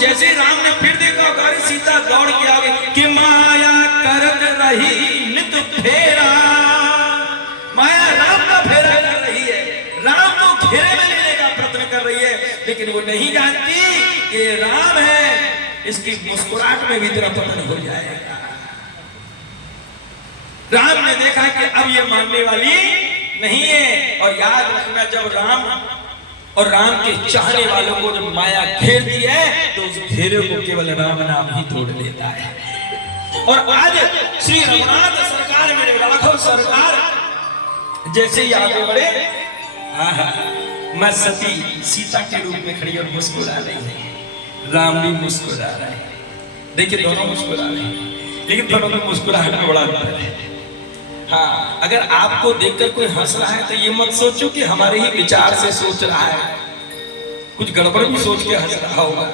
जैसे ही राम ने फिर देखा गाड़ी, सीता दौड़ के आ गई कि माया करत रही नित फेरा, माया राम का फेरा कर रही है, राम को घेरे में लेने का प्रयत्न कर रही है, लेकिन वो नहीं जानती कि राम है, इसकी मुस्कुराहट में भी तेरा पतन हो जाएगा। राम ने देखा कि अब ये मानने वाली नहीं है, और याद रखना जब राम और राम के चाहने वालों को जब माया घेरती है तो उस घेरे को केवल राम नाम ही तोड़ लेता है। और आज श्री रघुनाथ सरकार मेरे राघव सरकार जैसे ही आगे बढ़े, मैं सती सीता के रूप में खड़ी और मुस्कुरा रही है, राम भी मुस्कुरा रहे हैं। देखिए दोनों मुस्कुरा रहे हैं, लेकिन दोनों की मुस्कुराहट में बड़ा अंतर है। हाँ, अगर आपको देखकर कोई हंस रहा है तो ये मत सोचो कि हमारे ही विचार से सोच रहा है, कुछ गड़बड़ भी सोच के हंस रहा होगा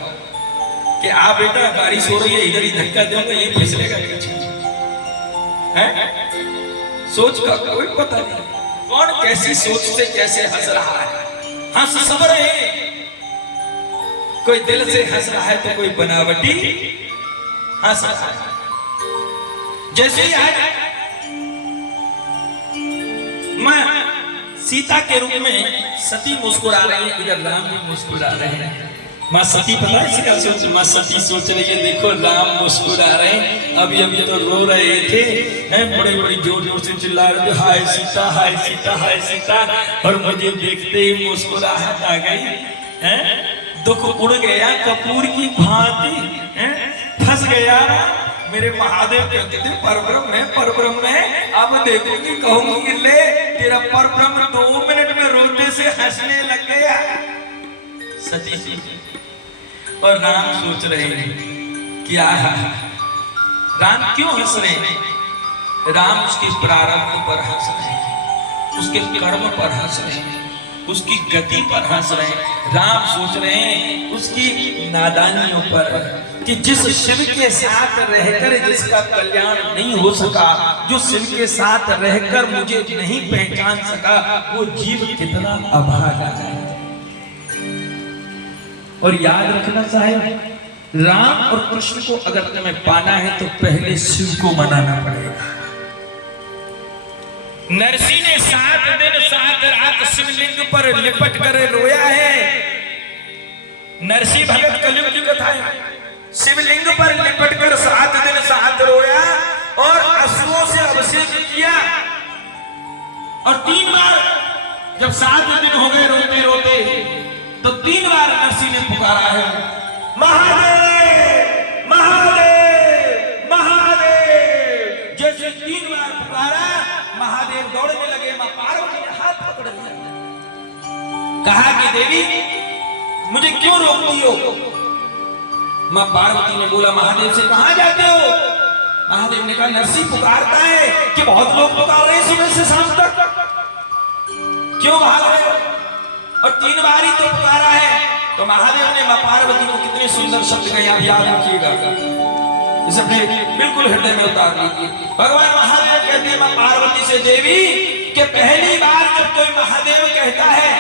कि आप बेटा बारिश हो रही है इधर ही धक्का दूंगा ये फिसलेगा पीछे, हैं? सोच का कोई पता नहीं, कौन कैसी सोच से कैसे हंस रहा है। हंस सब रहे, कोई दिल से हंस रहा है तो कोई बनावटी हंस रहा है। जैसे ही आए मैं सीता के रूप में सती मुस्कुरा रही है, इधर राम भी मुस्कुरा रहे हैं। माँ सती पता है क्या सोच, माँ सती सोच रही है देखो राम मुस्कुरा रहे हैं, अभी अभी तो रो रहे थे, हैं बड़े बड़े जोर जोर से चिल्ला रहे थे हाय सीता हाय सीता हाय सीता, और मुझे देखते ही मुस्कुराहट आ गई, हैं दुख उड़ गया कपूर की भांति, हैं फंस गया। मेरे महादेव कहते थे परब्रह्म है परब्रह्म है, अब देखोगी कहूंगी ले तेरा परब्रह्म 2 मिनट में रोते से हंसने लग गया। सती जी और राम सोच रहे हैं क्या राम क्यों हंस रहे हैं? राम उसके प्रारब्ध पर हंस रहे हैं, उसके कर्म पर हंस रहे हैं, उसकी गति पर हंस रहे हैं। राम सोच रहे हैं उसकी नादानियों पर कि जिस शिव के साथ रहकर जिसका कल्याण नहीं हो सका, जो शिव के साथ रहकर मुझे नहीं पहचान सका, वो जीव कितना अभागा है। और याद रखना साहब, राम और कृष्ण को अगर तुम्हें पाना है तो पहले शिव को मनाना पड़ेगा। नरसी ने 7 दिन 7 रात शिवलिंग पर लिपट कर रोया है। नरसी भगत कलयुग की कथा है, शिवलिंग पर लिपट कर 7 दिन 7 रोया और अश्रुओं से अभिषेक किया। और 3 बार जब 7 दिन हो गए रोते रोते तो 3 बार नरसी ने पुकारा है महादेव महादेव महादेव। जैसे 3 बार पुकारा महादेव दौड़ने लगे, मां पार्वती ने हाथ पकड़ लिया, कहा कि देवी मुझे क्यों रोकती हो? मां पार्वती ने बोला महादेव से कहां जाते हो? महादेव ने कहा नरसी पुकारता है कि बहुत लोग पुकार रहे हैं सुबह से शाम तक, क्यों भाग रहे हो? और 3 बार ही तो पुकारा है। तो महादेव ने मां पार्वती को कितने सुंदर शब्द कहे, आप याद रखिएगा, इसे अपने बिल्कुल हृदय में उतार लीजिए। भगवान महादेव कहते हैं मां पार्वती से देवी कि पहली बार जब कोई महादेव कहता है,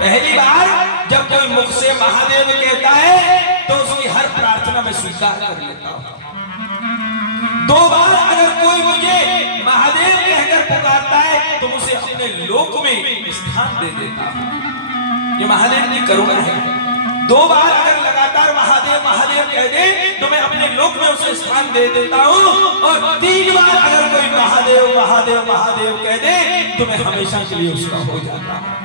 पहली बार जब कोई मुख से महादेव कहता है तो उसकी हर प्रार्थना में स्वीकार कर लेता हूं। 2 बार अगर कोई मुझे महादेव कहकर पुकारता है तो मुझे अपने लोक में स्थान दे देता हूं। ये महादेव की करुणा है। 2 बार अगर लगातार महादेव महादेव कह दे तो मैं अपने लोक में उसे स्थान दे देता हूं। और 3 बार अगर कोई महादेव महादेव महादेव कह दे तो मैं हमेशा के लिए उसका हो जाता हूं,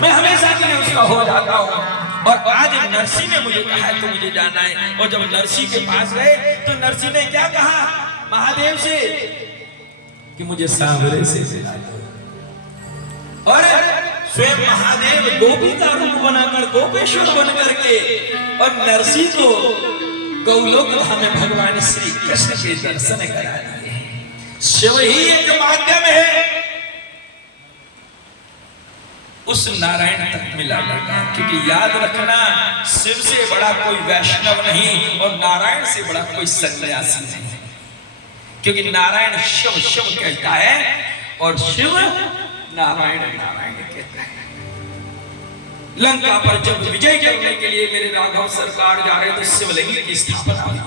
मैं हमेशा के लिए उसका हो जाता हूं। और आज नरसी ने मुझे कहा तो मुझे जाना है। और जब नरसी के पास गए तो नरसी ने क्या कहा महादेव से कि मुझे सांवरे से मिला दो। और स्वयं महादेव गोपी का रूप बनाकर गोपेश्वर बनकर के और नरसी को गौलोक धाम में भगवान श्री कृष्ण के दर्शन करा दिए। शिव ही एक माध्यम है उस नारायण तक मिलाने का, क्योंकि याद रखना शिव से बड़ा कोई वैष्णव नहीं और नारायण से बड़ा कोई सन्यासी नहीं, क्योंकि नारायण शिव शिव कहता है और शिव नारायण नारायण कहता है। लंका पर जब विजय करने के लिए मेरे राघव सरकार जा रहे तो शिवलिंग की स्थापना हुई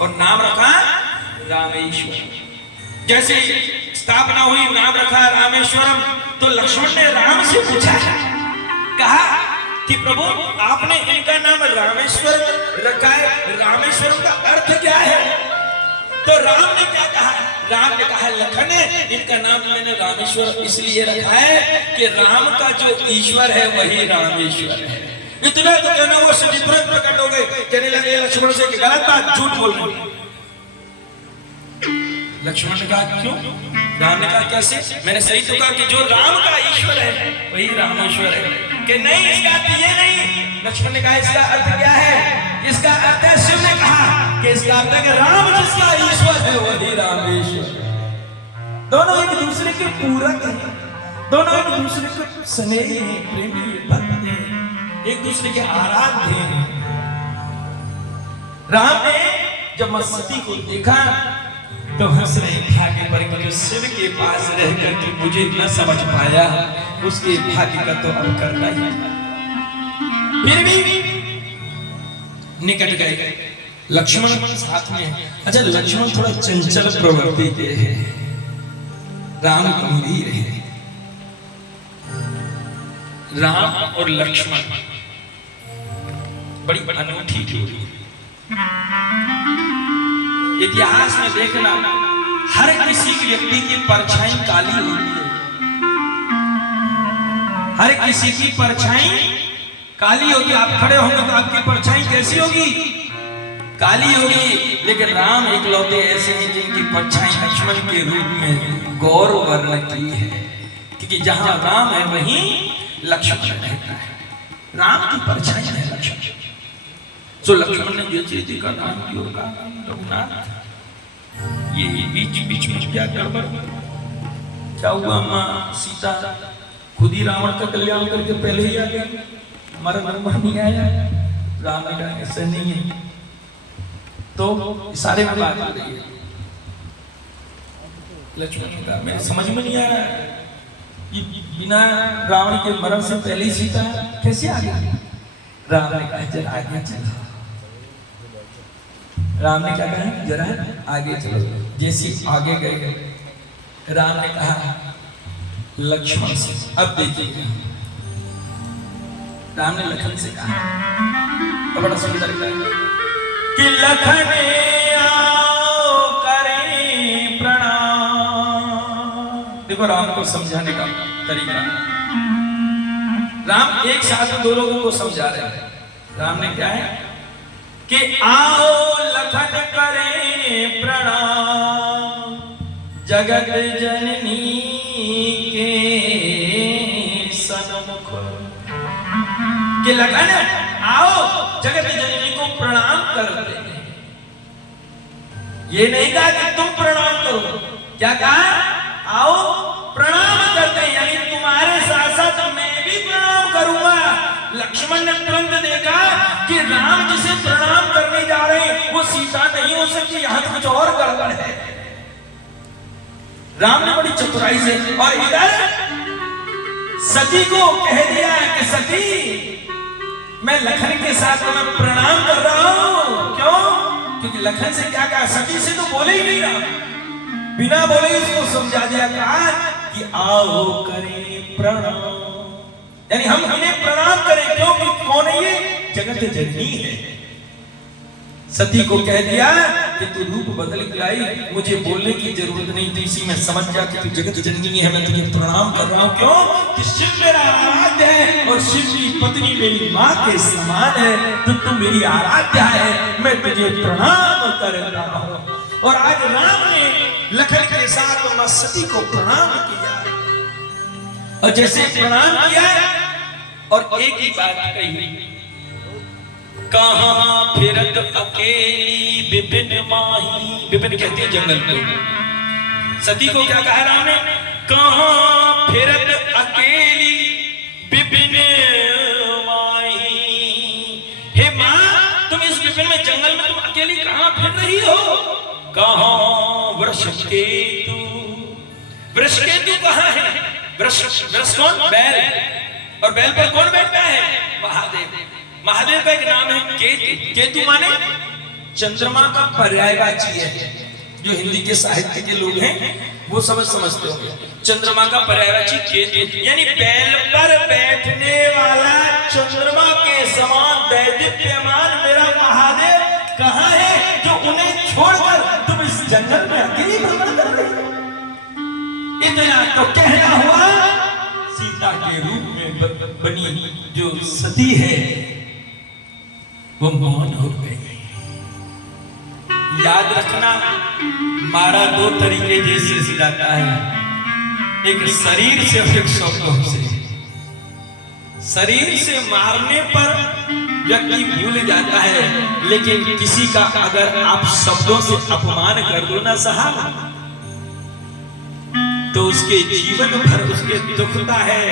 और नाम रखा रामेश्वर। जैसे स्थापना हुई, नाम रखा रामेश्वरम, तो लक्ष्मण ने राम से पूछा, कहा कि प्रभु आपने इनका नाम रामेश्वर रखा है, रामेश्वरम का अर्थ क्या है? तो राम ने क्या कहा? राम ने कहा, लखन इनका नाम मैंने रामेश्वर इसलिए रखा है कि राम का जो ईश्वर है वही रामेश्वर है। इतना तो कहना वो सभी तुरंत प्रकट हो गए, कहने लगे लक्ष्मण से कि गलत बात, झूठ बोल रहे। लक्ष्मण ने कहा क्यों? राम ने कहा कैसे? मैंने सही तो कहा कि जो राम का ईश्वर है वही रामेश्वर है। कि नहीं, इसका अर्थ ये नहीं। लक्ष्मण ने कहा इसका अर्थ क्या है? इसका अर्थ है, शिव ने कहा कि इसका अर्थ है कि राम जिसका ईश्वर है वही रामेश्वर। दोनों एक दूसरे के पूरक हैं, दोनों एक दूसरे के स्नेही हैं, प्रेमी भक्त हैं, एक दूसरे के आराध्य हैं। राम ने जब मत्सती को देखा तो हंस रहे, भाग्य पर जो शिव के पास रहकर के मुझे न समझ पाया उसके भाग्य का तो अब करना ही था। फिर भी निकट गए लक्ष्मण साथ में। अच्छा, लक्ष्मण थोड़ा चंचल प्रवृत्ति के हैं, राम गंभीर है। राम और लक्ष्मण बड़ी अनूठी जोड़ी है। इतिहास में देखना, हर किसी व्यक्ति की परछाई काली होती है, हर किसी की परछाई काली होगी। आप खड़े होंगे तो आपकी परछाई कैसी होगी? काली होगी। लेकिन राम इकलौते ऐसे हैं जिनकी परछाई लक्ष्मण के रूप में गौर वर्ण की है, क्योंकि जहां राम है वहीं लक्ष्मण रहता है। राम की परछाई है लक्ष्मण। तो लक्ष्मण ने जैसे जी का नाम किया, रघुनाथ, ये बीच बीच में क्या गड़बड़ क्या हुआ? माँ सीता खुद ही रावण का कल्याण करके पहले ही आ गई, हमारा नंबर नहीं आया। राम ने कहा ऐसे नहीं है, तो इशारे में बात हो रही है। लक्ष्मण ने कहा मेरे समझ में नहीं आ रहा है, बिना रावण के मरण से पहले ही सीता कैसे आ गई? राम ने कहा जरा आगे चलो। राम ने क्या कहा? जरा आगे चलो। जैसे आगे गए, राम ने कहा लक्ष्मण से, अब देखिए, राम ने लखन से कहा, तो बड़ा सुंदर कि लखन आओ करें प्रणाम। देखो राम को समझाने का तरीका, राम एक साथ दो लोगों को समझा रहे हैं। राम ने क्या है कि आओ लखन करें प्रणाम, जगत जननी के सन्मुख। कि लखन आओ जगत जननी को प्रणाम करते हैं। ये नहीं कहा कि तुम प्रणाम करो, क्या कहा? आओ प्रणाम करते हैं, यानी तुम्हारे साथ साथ मैं भी प्रणाम करूंगा। लक्ष्मण ने तुरंत देखा कि राम जिसे प्रणाम करने जा रहे हैं वो सीता नहीं हो सकती, यहां तो कुछ और गड़बड़ है। राम ने बड़ी चतुराई से, और इधर सती को कह दिया कि सती मैं लखन के साथ तुम्हें प्रणाम कर रहा हूं। क्यों? क्योंकि लखन से क्या कहा? सती से तो बोले ही नहीं राम, बिना बोले ही उसको समझा दिया, कहा कि आओ करें प्रणाम, यानी हम उन्हें प्रणाम करें। क्यों? कि कौन है ये? जगत जननी है। सती को कह दिया कि तू रूप बदल के आई, मुझे बोलने की जरूरत नहीं थी, इसी में समझ जा कि तू जगत जननी है, मैं तुझे प्रणाम कर रहा हूं। क्यों? कि शिव मेरा आराध्य है और शिव की पत्नी मेरी माँ के समान है, तो तू मेरी आराध्य है, मैं तुझे प्रणाम कर रहा हूं। और आज राम ने लखन के साथ मां सती को प्रणाम किया, और जैसे प्रणाम किया और एक ही बात कही, कहां फिरत अकेली विपिन माही। विपिन कहते हैं जंगल को। सती को क्या कहा राम ने? कहां फिरत अकेली विपिन माही। हे मां, तुम इस विपिन में जंगल में तुम अकेली कहां फिर रही हो? कहां वृषकेतु। वृषकेतु कहां है? वृष कौन? बैल। और बैल पर कौन बैठता है? महादेव। महादेव का एक नाम है केतु। केतु माने चंद्रमा का पर्यायवाची है। जो हिंदी के साहित्य के लोग हैं वो समझते होंगे। चंद्रमा का पर्यायवाची केतु यानी बैल पर बैठने वाला चंद्रमा के समान दैदीप्यमान मेरा महादेव कहाँ है जो उन्हें छोड़कर तुम इस जंगल में अकेले भ्रमण कर रहे हो। इतना तो कहना हुआ, सीता के रूप में बनी जो सती है वो मौन हो गई। याद रखना, मारा दो तरीके जैसे जाता है, एक शरीर से और एक शब्दों से। शरीर से मारने पर व्यक्ति भूल जाता है, लेकिन किसी का अगर आप शब्दों से अपमान कर दो ना साहब, तो उसके जीवन भर उसके दुखता है,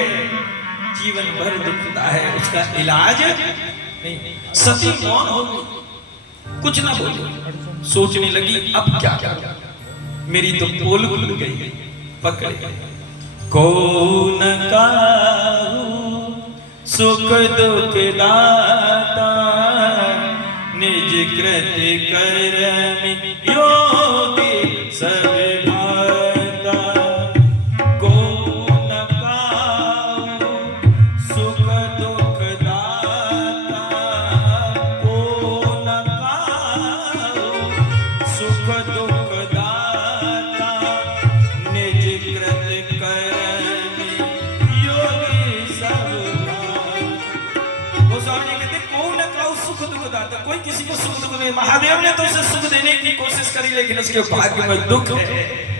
जीवन भर दुखता है, उसका इलाज नहीं। सती मौन हो गई, कुछ ना बोली, सोचने लगी अब क्या करूं, मेरी तो पोल खुल गई, पकड़ कौन काहू सुख दुख दाता, निज कृत कर्म योगी सब भाता। कौन काहू सुख दुख दाता, कौन काहू सुख दुख दाता, निज कृत कर्म योगी सब दाता। कोई किसी को सुख दुख नहीं, महादेव ने तो उसे सुख देने की कोशिश करी लेकिन उसके भाग्य में दुख है।